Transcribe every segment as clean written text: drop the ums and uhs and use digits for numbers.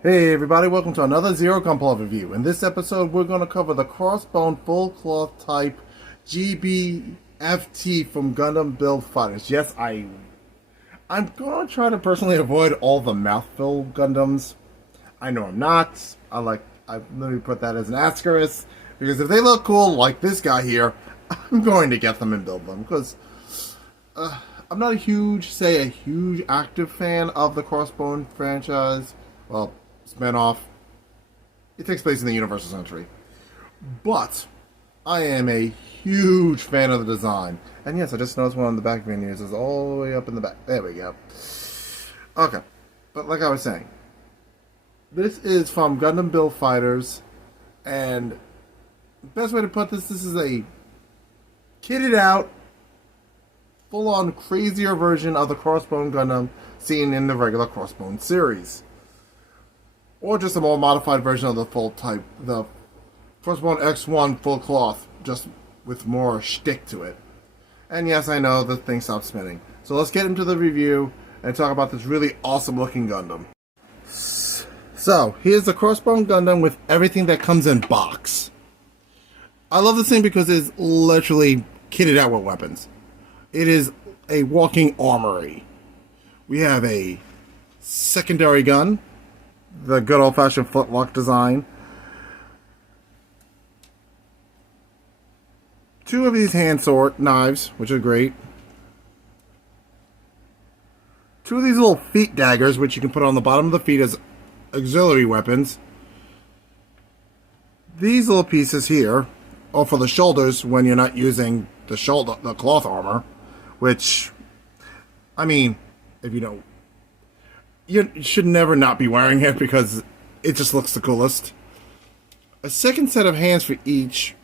Hey everybody, welcome to another Zero Compile review. In this episode, we're going to cover the Crossbone Full Cloth Type GBFT from Gundam Build Fighters. Yes, I'm going to try to personally avoid all the mouthful Gundams. I know I'm not. Let me put that as an asterisk, because if they look cool like this guy here, I'm going to get them and build them, because I'm not a huge active fan of the Crossbone franchise. Well, spin-off. It takes place in the Universal Century. But I am a huge fan of the design. And yes, I just noticed one on the back menus is all the way up in the back. There we go. Okay. But like I was saying, this is from Gundam Build Fighters. And the best way to put this is a kitted out, full-on crazier version of the Crossbone Gundam seen in the regular Crossbone series. Or just a more modified version of the full type, the Crossbone X1 full cloth, just with more shtick to it. And yes, I know the thing stopped spinning. So let's get into the review and talk about this really awesome looking Gundam. So, here's the Crossbone Gundam with everything that comes in box. I love this thing because it's literally kitted out with weapons. It is a walking armory. We have a secondary gun, the good old-fashioned flintlock design. Two of these hand sword knives, which are great. Two of these little feet daggers, which you can put on the bottom of the feet as auxiliary weapons. These little pieces here are for the shoulders when you're not using the cloth armor, which, I mean, if you don't, you should never not be wearing it because it just looks the coolest. A second set of hands for each.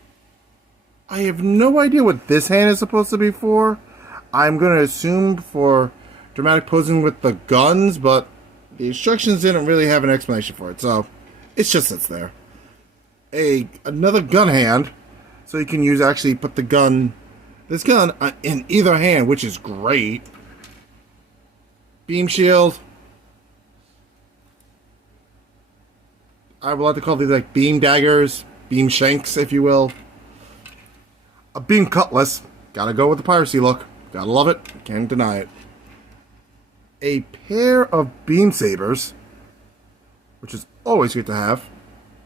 I have no idea what this hand is supposed to be for. I'm going to assume for dramatic posing with the guns, but the instructions didn't really have an explanation for it, so it just sits there. Another gun hand, so you can put this gun in either hand, which is great. Beam shield. I would like to call these like beam daggers, beam shanks, if you will. A beam cutlass. Gotta go with the piracy look. Gotta love it. Can't deny it. A pair of beam sabers, which is always good to have,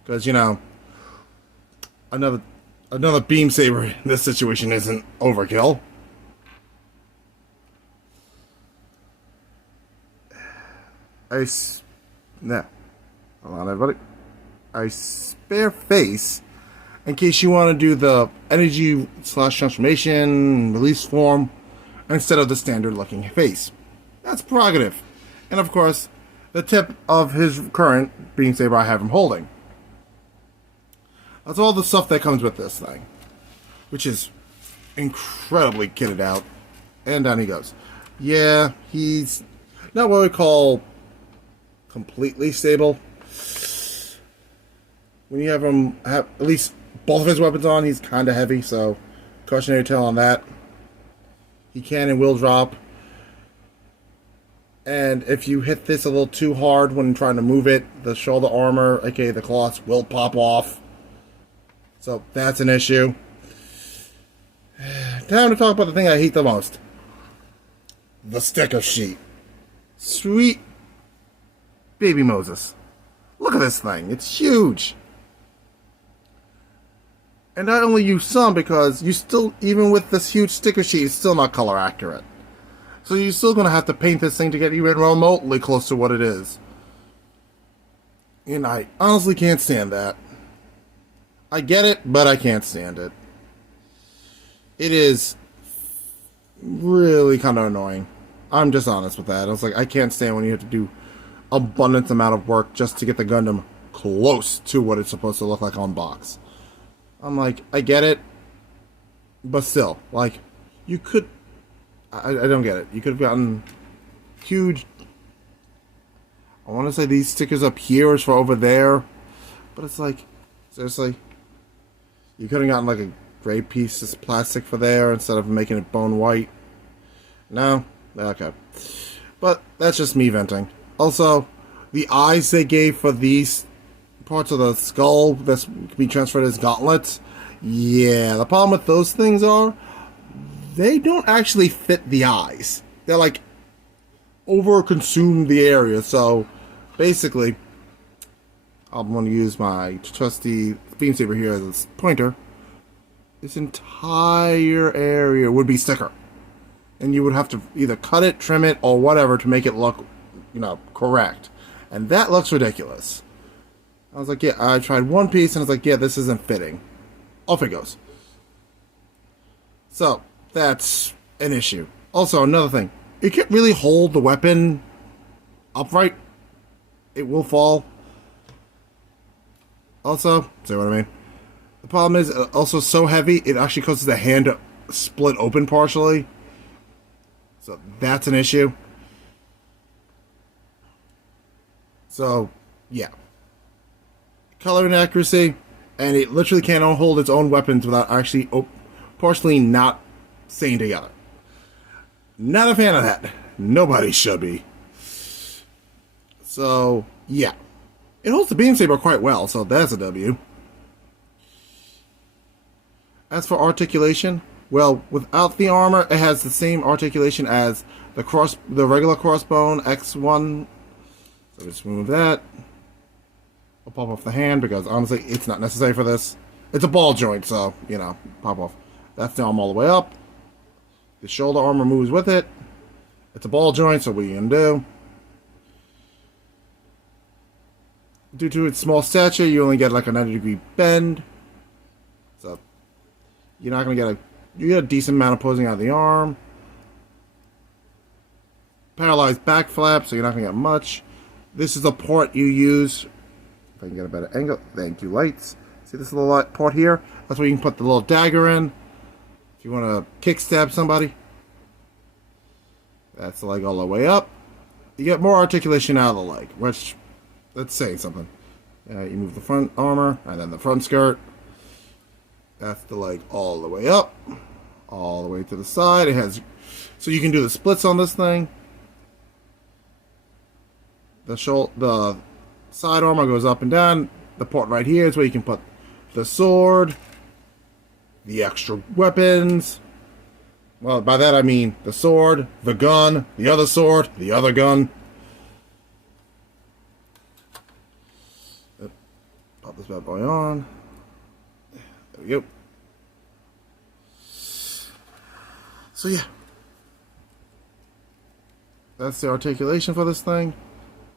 because you know, another beam saber in this situation isn't overkill. Hold on, everybody. A spare face in case you want to do the energy / transformation release form instead of the standard looking face. That's prerogative. And of course, the tip of his current beam saber I have him holding. That's all the stuff that comes with this thing, which is incredibly kitted out. And down he goes. Yeah, he's not what we call completely stable. When you have him have at least both of his weapons on, he's kind of heavy, so cautionary tale on that. He can and will drop. And if you hit this a little too hard when trying to move it, the shoulder armor, aka the cloths, will pop off. So that's an issue. Time to talk about the thing I hate the most. The sticker sheet. Sweet baby Moses. Look at this thing. It's huge. And not only use some, because you still, even with this huge sticker sheet, it's still not color accurate. So you're still going to have to paint this thing to get even remotely close to what it is. And I honestly can't stand that. I get it, but I can't stand it. It is really kind of annoying. I'm just honest with that. I was like, I can't stand when you have to do abundant amount of work just to get the Gundam close to what it's supposed to look like on box. I'm like, I get it, but still, like, you could, I don't get it. You could have gotten huge, I want to say these stickers up here is for over there, but it's like, seriously? You could have gotten like a gray piece of plastic for there instead of making it bone white. No? Okay. But that's just me venting. Also, the eyes they gave for these parts of the skull that's can be transferred as gauntlets. Yeah, the problem with those things are they don't actually fit the eyes. They're like over consume the area. So basically, I'm going to use my trusty beam saber here as a pointer. This entire area would be sticker, and you would have to either cut it, trim it, or whatever to make it look, correct. And that looks ridiculous. I was like, yeah, I tried one piece, and I was like, yeah, this isn't fitting. Off it goes. So that's an issue. Also, another thing, you can't really hold the weapon upright. It will fall. Also, see what I mean? The problem is also so heavy, it actually causes the hand to split open partially. So that's an issue. So, yeah. Color inaccuracy, and it literally can't hold its own weapons without actually partially not staying together. Not a fan of that. Nobody should be. So, yeah. It holds the beam saber quite well, so that's a W. As for articulation, well, without the armor, it has the same articulation as the regular crossbone X1. So just remove that. I'll pop off the hand because honestly, it's not necessary for this. It's a ball joint, so pop off. That's the arm all the way up. The shoulder armor moves with it. It's a ball joint, so what are you gonna do? Due to its small stature, you only get like a 90-degree bend. So you're not gonna you get a decent amount of posing out of the arm. Paralyzed back flap, so you're not gonna get much. This is the port you use. If I can get a better angle, thank you, lights. See this little port here? That's where you can put the little dagger in. If you want to kick stab somebody. That's the leg all the way up. You get more articulation out of the leg, which that's saying something. You move the front armor and then the front skirt. That's the leg all the way up, all the way to the side. It has, so you can do the splits on this thing. The side armor goes up and down. The port right here is where you can put the sword, the extra weapons. Well, by that I mean the sword, the gun, the other sword, the other gun. Pop this bad boy on. There we go. So yeah. That's the articulation for this thing.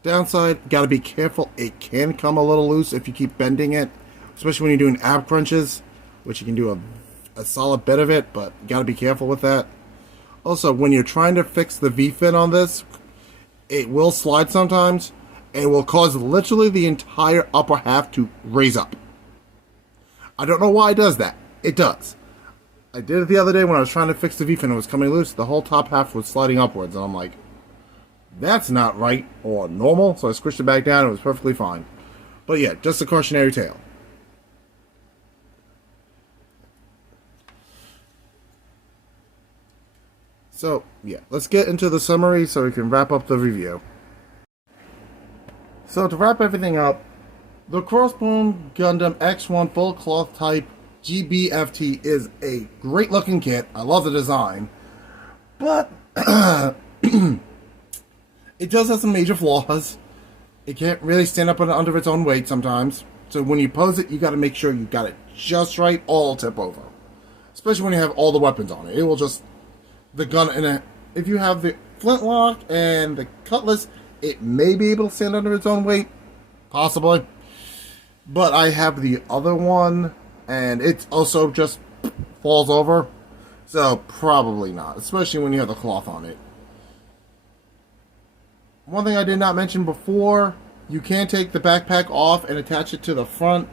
Downside, gotta be careful. It can come a little loose if you keep bending it. Especially when you're doing ab crunches, which you can do a solid bit of it, but you gotta be careful with that. Also, when you're trying to fix the V-fin on this, it will slide sometimes, and it will cause literally the entire upper half to raise up. I don't know why it does that. It does. I did it the other day when I was trying to fix the V-fin. It was coming loose. The whole top half was sliding upwards, and I'm like, that's not right or normal. So I squished it back down. It was perfectly fine. But yeah, just a cautionary tale. So, yeah, let's get into the summary so we can wrap up the review. So, to wrap everything up, the Crossbone Gundam X1 Full Cloth Type GBFT is a great looking kit. I love the design. But, it does have some major flaws. It can't really stand up under its own weight sometimes. So, when you pose it, you gotta make sure you got it just right, all tip over. Especially when you have all the weapons on it. It will just... The gun in it, if you have the flintlock and the cutlass, it may be able to stand under its own weight, possibly. But I have the other one, and it also just falls over, so probably not, especially when you have the cloth on it. One thing I did not mention before, you can take the backpack off and attach it to the front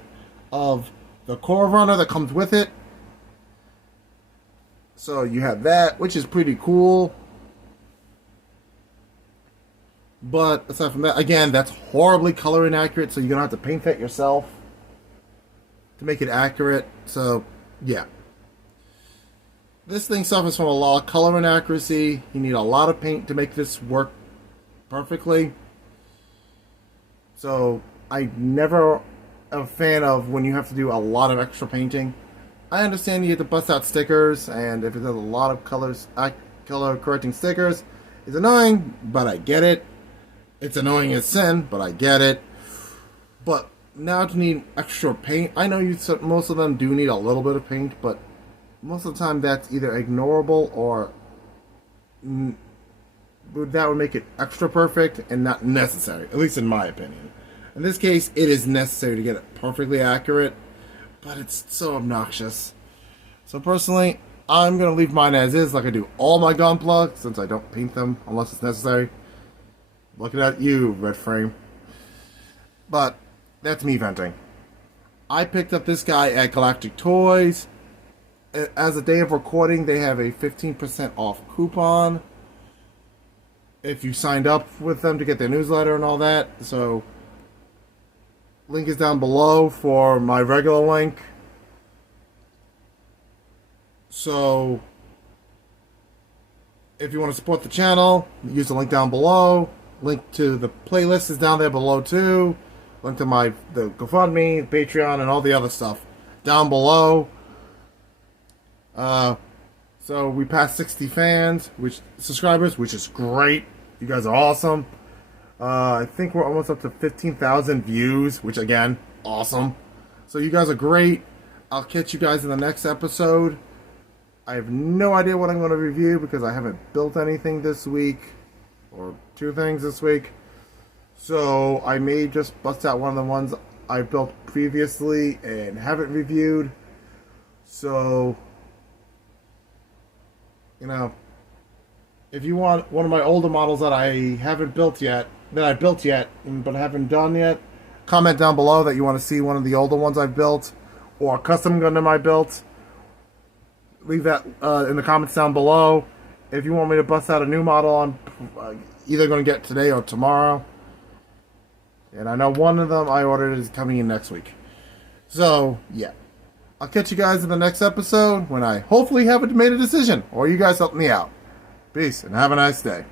of the core runner that comes with it. So you have that, which is pretty cool. But aside from that, again, that's horribly color inaccurate, so you're going to have to paint that yourself to make it accurate. So, yeah. This thing suffers from a lot of color inaccuracy. You need a lot of paint to make this work perfectly. So I never a fan of when you have to do a lot of extra painting. I understand you have to bust out stickers, and if it does a lot of color correcting stickers, it's annoying, but I get it. It's annoying as sin, but I get it. But now to need extra paint, I know most of them do need a little bit of paint, but most of the time that's either ignorable or that would make it extra perfect and not necessary, at least in my opinion. In this case, it is necessary to get it perfectly accurate, but it's so obnoxious. So personally, I'm going to leave mine as is, like I do all my Gunpla, since I don't paint them unless it's necessary. Looking at you, Red Frame. But that's me venting. I picked up this guy at Galactic Toys. As a day of recording, they have a 15% off coupon if you signed up with them to get their newsletter and all that. So link is down below for my regular link. So if you want to support the channel, use the link down below. Link to the playlist is down there below too. Link to the GoFundMe, Patreon, and all the other stuff down below. So we passed 60 subscribers, which is great. You guys are awesome. I think we're almost up to 15,000 views, which again, awesome. So you guys are great. I'll catch you guys in the next episode. I have no idea what I'm going to review because I haven't built anything this week, or 2 things this week. So I may just bust out one of the ones I built previously and haven't reviewed. So, if you want one of my older models that I haven't built yet, but haven't done yet, comment down below that you want to see one of the older ones I've built, or a custom Gundam I built. Leave that in the comments down below. If you want me to bust out a new model, I'm either going to get today or tomorrow. And I know one of them I ordered is coming in next week. So, yeah. I'll catch you guys in the next episode when I hopefully haven't made a decision, or you guys help me out. Peace, and have a nice day.